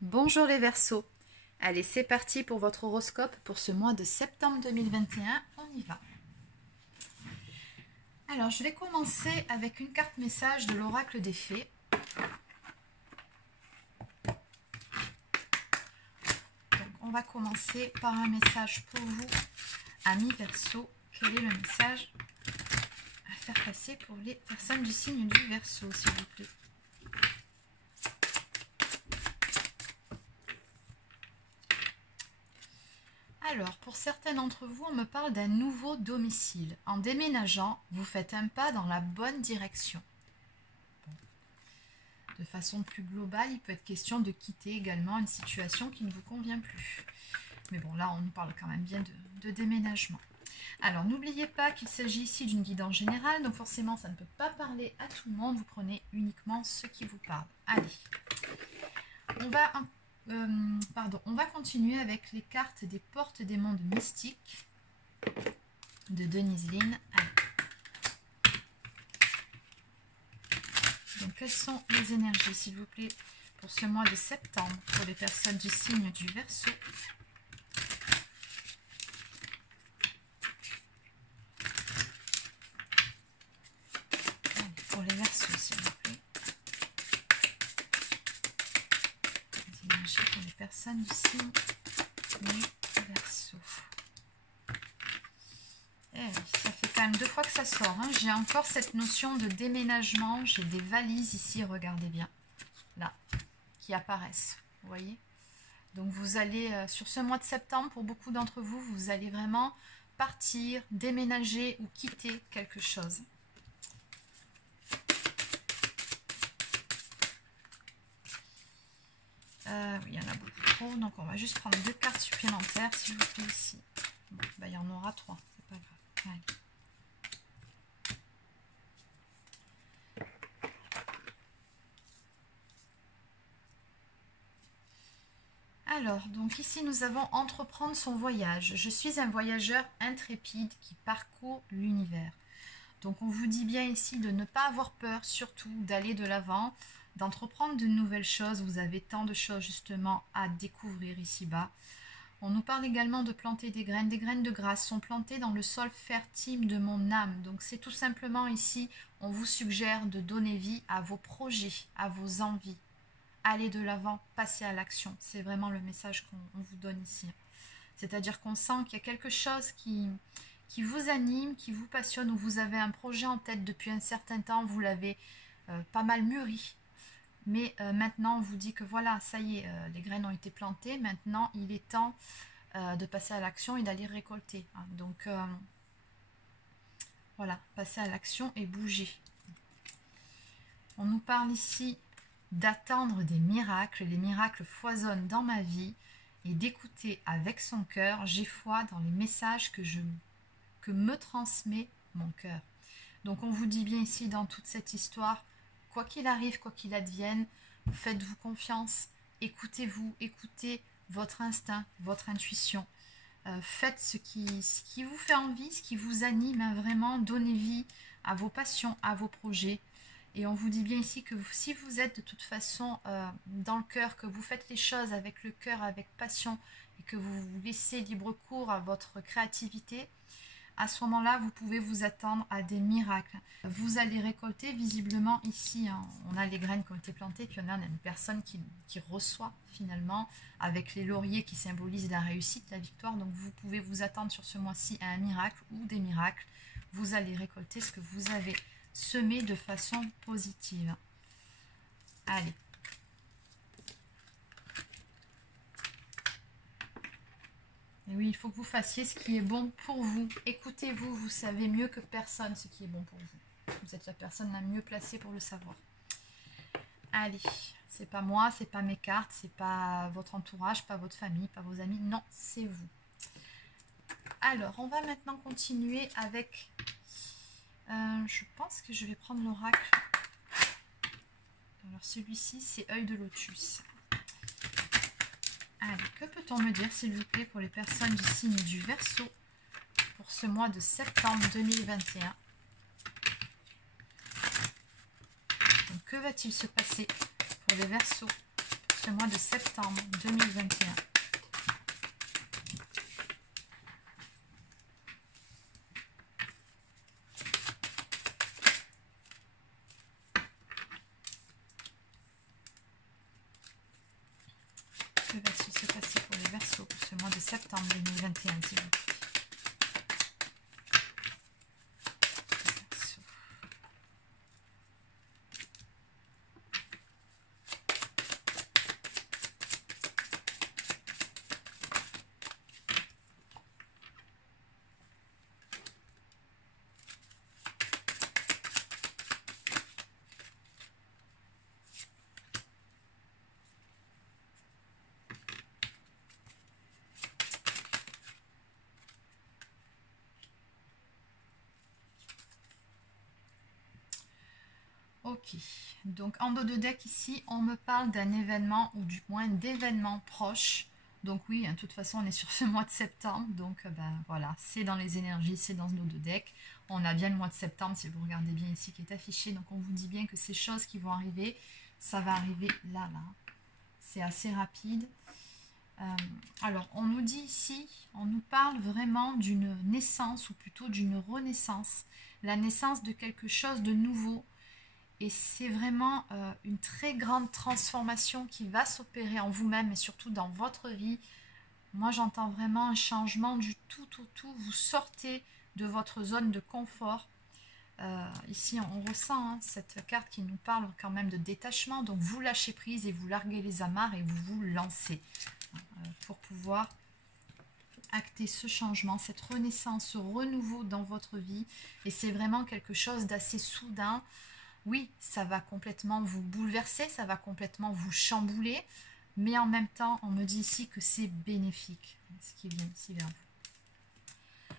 Bonjour les Verseaux. Allez, c'est parti pour votre horoscope pour ce mois de septembre 2021. On y va. Alors, je vais commencer avec une carte message de l'oracle des fées. Donc, on va commencer par un message pour vous, amis Verseaux. Quel est le message à faire passer pour les personnes du signe du Verseau, s'il vous plaît? Alors, pour certains d'entre vous, on me parle d'un nouveau domicile. En déménageant, vous faites un pas dans la bonne direction. Bon. De façon plus globale, il peut être question de quitter également une situation qui ne vous convient plus. Mais bon, là, on nous parle quand même bien de déménagement. Alors, n'oubliez pas qu'il s'agit ici d'une guidance générale, donc forcément, ça ne peut pas parler à tout le monde. Vous prenez uniquement ce qui vous parle. Allez, on va continuer avec les cartes des portes des mondes mystiques de Denise Linn. Allez. Donc, quelles sont les énergies, s'il vous plaît, pour ce mois de septembre, pour les personnes du signe du Verseau? Allez, pour les Verseaux, s'il vous plaît. Les énergies pour les personnes du signe du Verseau. Ça fait quand même 2 fois que ça sort. Hein. J'ai encore cette notion de déménagement. J'ai des valises ici, regardez bien. Là, qui apparaissent. Vous voyez? Donc vous allez, sur ce mois de septembre, pour beaucoup d'entre vous, vous allez vraiment partir, déménager ou quitter quelque chose. Oui, il y en a beaucoup trop. Donc on va juste prendre 2 cartes supplémentaires, s'il vous plaît, ici. Bon, bah, il y en aura 3, c'est pas grave. Allez. Alors, donc ici nous avons entreprendre son voyage. Je suis un voyageur intrépide qui parcourt l'univers. Donc on vous dit bien ici de ne pas avoir peur, surtout d'aller de l'avant, d'entreprendre de nouvelles choses. Vous avez tant de choses justement à découvrir ici-bas. On nous parle également de planter des graines. Des graines de grâce sont plantées dans le sol fertile de mon âme. Donc c'est tout simplement ici, on vous suggère de donner vie à vos projets, à vos envies. Allez de l'avant, passez à l'action. C'est vraiment le message qu'on vous donne ici. C'est-à-dire qu'on sent qu'il y a quelque chose qui vous anime, qui vous passionne, ou vous avez un projet en tête depuis un certain temps, vous l'avez pas mal mûri. Mais maintenant, on vous dit que voilà, ça y est, les graines ont été plantées. Maintenant, il est temps de passer à l'action et d'aller récolter. Hein. Donc, voilà, passer à l'action et bouger. On nous parle ici d'attendre des miracles. Les miracles foisonnent dans ma vie et d'écouter avec son cœur. J'ai foi dans les messages que me transmet mon cœur. Donc on vous dit bien ici dans toute cette histoire, quoi qu'il arrive, quoi qu'il advienne, faites-vous confiance, écoutez-vous, écoutez votre instinct, votre intuition. Faites ce qui vous fait envie, ce qui vous anime, hein, vraiment, donnez vie à vos passions, à vos projets. Et on vous dit bien ici que si vous êtes de toute façon dans le cœur, que vous faites les choses avec le cœur, avec passion, et que vous vous laissez libre cours à votre créativité, à ce moment-là, vous pouvez vous attendre à des miracles. Vous allez récolter visiblement ici, hein, on a les graines qui ont été plantées, puis on a une personne qui reçoit finalement, avec les lauriers qui symbolisent la réussite, la victoire. Donc vous pouvez vous attendre sur ce mois-ci à un miracle ou des miracles. Vous allez récolter ce que vous avez semé de façon positive. Allez. Et oui, il faut que vous fassiez ce qui est bon pour vous. Écoutez-vous, vous savez mieux que personne ce qui est bon pour vous. Vous êtes la personne la mieux placée pour le savoir. Allez, c'est pas moi, c'est pas mes cartes, c'est pas votre entourage, pas votre famille, pas vos amis. Non, c'est vous. Alors, on va maintenant continuer avec... je pense que je vais prendre l'oracle. Alors, celui-ci, c'est œil de lotus. Allez, que peut-on me dire, s'il vous plaît, pour les personnes du signe du Verseau pour ce mois de septembre 2021? Donc, que va-t-il se passer pour les Verseaux ce mois de septembre 2021. Que va-t-il se passer pour les Verseaux pour ce mois de septembre 2021, s'il vous plaît? Ok, donc en dos de deck ici, on me parle d'un événement ou du moins d'événements proches. Donc oui, hein, de toute façon, on est sur ce mois de septembre. Donc ben, voilà, c'est dans les énergies, c'est dans ce dos de deck. On a bien le mois de septembre, si vous regardez bien ici, qui est affiché. Donc on vous dit bien que ces choses qui vont arriver, ça va arriver là. C'est assez rapide. Alors, on nous dit ici, on nous parle vraiment d'une naissance ou plutôt d'une renaissance. La naissance de quelque chose de nouveau. Et c'est vraiment une très grande transformation qui va s'opérer en vous-même et surtout dans votre vie. Moi, j'entends vraiment un changement du tout au tout. Vous sortez de votre zone de confort. Ici, on ressent hein, cette carte qui nous parle quand même de détachement. Donc, vous lâchez prise et vous larguez les amarres et vous vous lancez pour pouvoir acter ce changement, cette renaissance, ce renouveau dans votre vie. Et c'est vraiment quelque chose d'assez soudain. Oui, ça va complètement vous bouleverser, ça va complètement vous chambouler, mais en même temps, on me dit ici que c'est bénéfique, ce qui vient ici vers vous.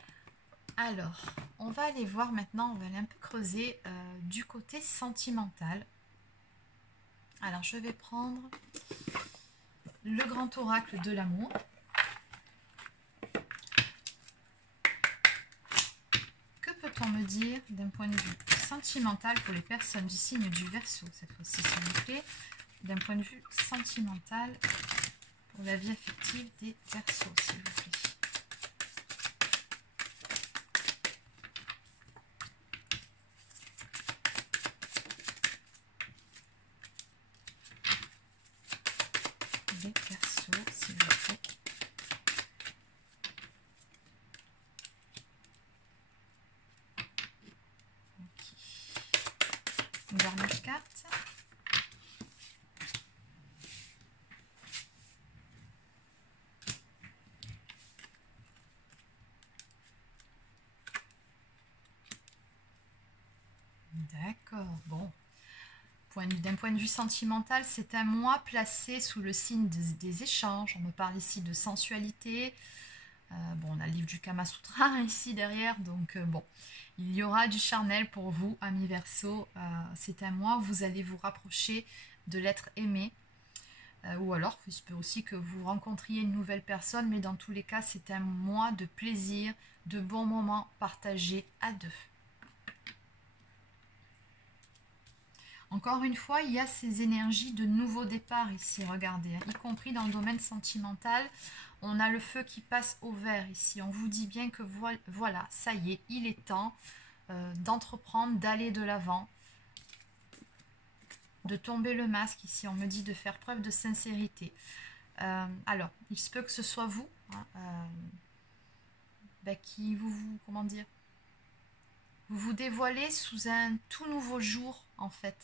Alors, on va aller voir maintenant, on va aller un peu creuser du côté sentimental. Alors, je vais prendre le grand oracle de l'amour. Que peut-on me dire d'un point de vue sentimental pour les personnes du signe du Verseau, cette fois-ci, s'il vous plaît, d'un point de vue sentimental pour la vie affective des Verseaux, s'il vous plaît. Les Verseaux, s'il vous plaît. Une dernière carte. D'accord, bon. D'un point de vue sentimental, c'est un mois placé sous le signe des échanges. On me parle ici de sensualité. Bon, on a le livre du Kama Sutra ici derrière, donc bon. Il y aura du charnel pour vous, amis Verseau. C'est un mois où vous allez vous rapprocher de l'être aimé. Ou alors, il se peut aussi que vous rencontriez une nouvelle personne, mais dans tous les cas, c'est un mois de plaisir, de bons moments partagés à deux. Encore une fois, il y a ces énergies de nouveau départ ici, regardez, y compris dans le domaine sentimental. On a le feu qui passe au vert ici. On vous dit bien que voilà, ça y est, il est temps d'entreprendre, d'aller de l'avant, de tomber le masque ici. On me dit de faire preuve de sincérité. Alors, il se peut que ce soit vous hein, qui comment dire, vous dévoilez sous un tout nouveau jour en fait.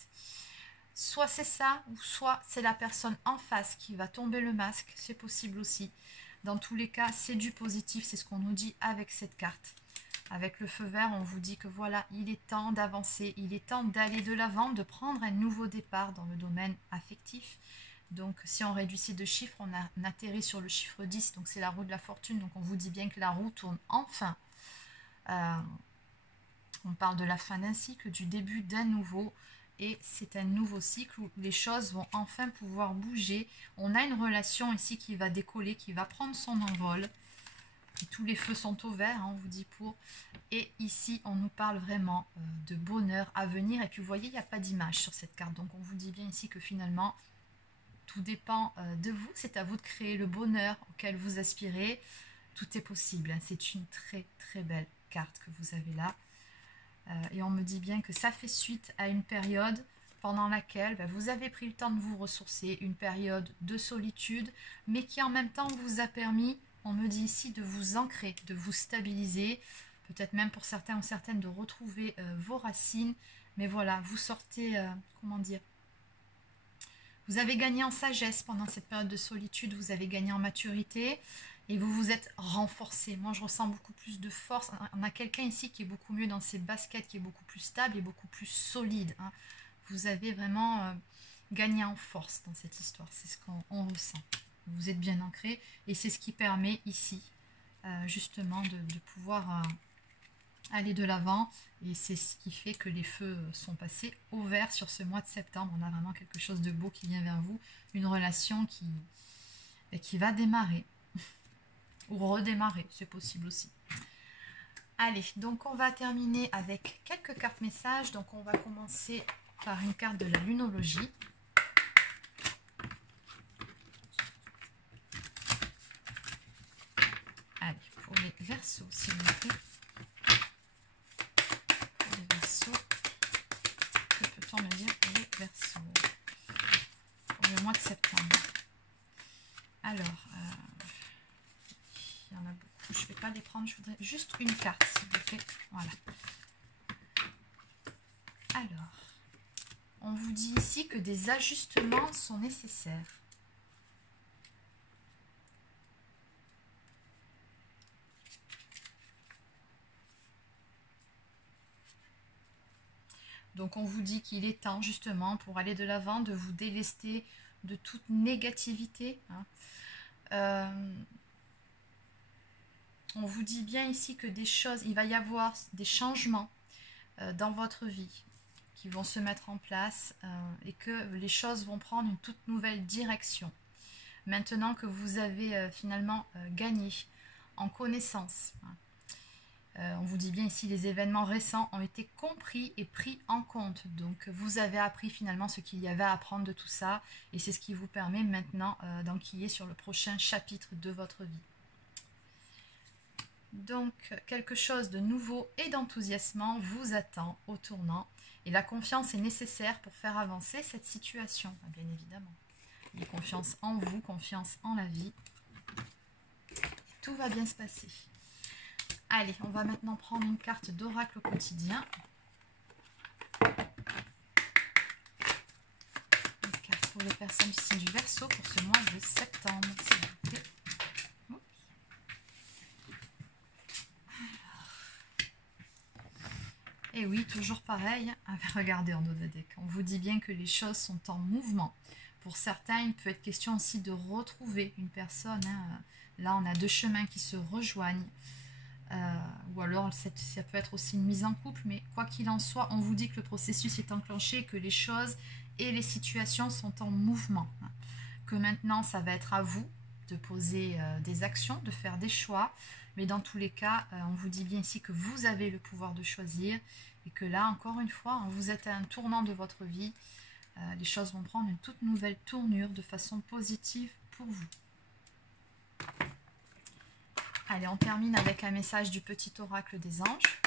Soit c'est ça, ou soit c'est la personne en face qui va tomber le masque, c'est possible aussi. Dans tous les cas, c'est du positif, c'est ce qu'on nous dit avec cette carte. Avec le feu vert, on vous dit que voilà, il est temps d'avancer, il est temps d'aller de l'avant, de prendre un nouveau départ dans le domaine affectif. Donc si on réduit de chiffres, on atterrit sur le chiffre 10, donc c'est la roue de la fortune, donc on vous dit bien que la roue tourne enfin. On parle de la fin d'un cycle, du début d'un nouveau, et c'est un nouveau cycle où les choses vont enfin pouvoir bouger. On a une relation ici qui va décoller, qui va prendre son envol. Et tous les feux sont au vert, hein, on vous dit pour. Et ici, on nous parle vraiment de bonheur à venir. Et puis, vous voyez, il n'y a pas d'image sur cette carte. Donc, on vous dit bien ici que finalement, tout dépend de vous. C'est à vous de créer le bonheur auquel vous aspirez. Tout est possible. Hein. C'est une très très belle carte que vous avez là. Et on me dit bien que ça fait suite à une période pendant laquelle vous avez pris le temps de vous ressourcer, une période de solitude, mais qui en même temps vous a permis, on me dit ici, de vous ancrer, de vous stabiliser, peut-être même pour certains ou certaines de retrouver vos racines. Mais voilà, vous sortez, comment dire, vous avez gagné en sagesse pendant cette période de solitude, vous avez gagné en maturité et vous vous êtes renforcé. Moi, je ressens beaucoup plus de force. On a quelqu'un ici qui est beaucoup mieux dans ses baskets, qui est beaucoup plus stable et beaucoup plus solide. Hein. Vous avez vraiment gagné en force dans cette histoire. C'est ce qu'on ressent. Vous êtes bien ancré et c'est ce qui permet ici, justement, de pouvoir aller de l'avant. Et c'est ce qui fait que les feux sont passés au vert sur ce mois de septembre. On a vraiment quelque chose de beau qui vient vers vous. Une relation qui va démarrer. Ou redémarrer, c'est possible aussi. Allez, donc on va terminer avec quelques cartes messages. Donc on va commencer par une carte de la lunologie. Allez, pour les Verseaux, s'il vous plaît. Pour les Verseaux, que peut-on me dire pour les Verseaux pour le mois de septembre? Alors, il y en a beaucoup. Je ne vais pas les prendre, je voudrais juste une carte, s'il vous plaît. Voilà. Alors, on vous dit ici que des ajustements sont nécessaires. Donc on vous dit qu'il est temps justement pour aller de l'avant, de vous délester de toute négativité. Hein. On vous dit bien ici que des choses, il va y avoir des changements dans votre vie qui vont se mettre en place et que les choses vont prendre une toute nouvelle direction. Maintenant que vous avez finalement gagné en connaissance. Hein. On vous dit bien ici, les événements récents ont été compris et pris en compte. Donc, vous avez appris finalement ce qu'il y avait à apprendre de tout ça. Et c'est ce qui vous permet maintenant d'enquiller sur le prochain chapitre de votre vie. Donc, quelque chose de nouveau et d'enthousiasmant vous attend au tournant. Et la confiance est nécessaire pour faire avancer cette situation, bien évidemment. Et confiance en vous, confiance en la vie. Et tout va bien se passer. Allez, on va maintenant prendre une carte d'oracle au quotidien. Une carte pour les personnes du signe du Verseau pour ce mois de septembre, s'il vous plaît. Et oui, toujours pareil, regardez en dos de deck. On vous dit bien que les choses sont en mouvement. Pour certains, il peut être question aussi de retrouver une personne. Hein. Là, on a deux chemins qui se rejoignent. Ou alors ça peut être aussi une mise en couple, mais quoi qu'il en soit, on vous dit que le processus est enclenché, que les choses et les situations sont en mouvement. Hein. Que maintenant, ça va être à vous de poser des actions, de faire des choix, mais dans tous les cas, on vous dit bien ici que vous avez le pouvoir de choisir et que là, encore une fois, vous êtes à un tournant de votre vie. Les choses vont prendre une toute nouvelle tournure de façon positive pour vous. Allez, on termine avec un message du petit oracle des anges.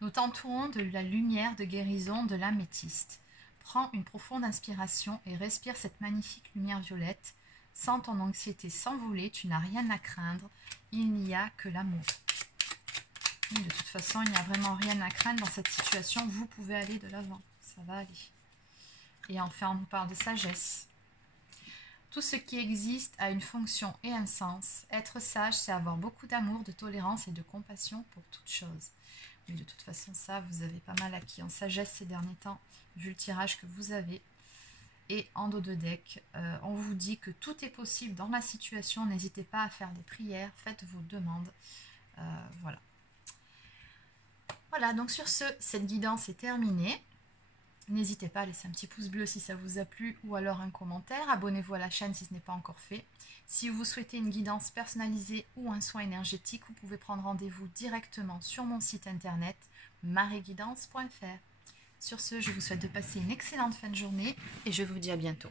Nous t'entourons de la lumière de guérison de l'améthyste. Prends une profonde inspiration et respire cette magnifique lumière violette. Sans ton anxiété s'envoler, tu n'as rien à craindre. Il n'y a que l'amour. Oui, de toute façon, il n'y a vraiment rien à craindre dans cette situation. Vous pouvez aller de l'avant. Ça va aller. Et enfin, on nous parle de sagesse. Tout ce qui existe a une fonction et un sens. Être sage, c'est avoir beaucoup d'amour, de tolérance et de compassion pour toute chose. Mais de toute façon, ça, vous avez pas mal acquis en sagesse ces derniers temps, vu le tirage que vous avez. Et en dos de deck, on vous dit que tout est possible dans la situation. N'hésitez pas à faire des prières, faites vos demandes. Voilà. Voilà, donc sur ce, cette guidance est terminée. N'hésitez pas à laisser un petit pouce bleu si ça vous a plu ou alors un commentaire. Abonnez-vous à la chaîne si ce n'est pas encore fait. Si vous souhaitez une guidance personnalisée ou un soin énergétique, vous pouvez prendre rendez-vous directement sur mon site internet marieguidance.fr. Sur ce, je vous souhaite de passer une excellente fin de journée et je vous dis à bientôt.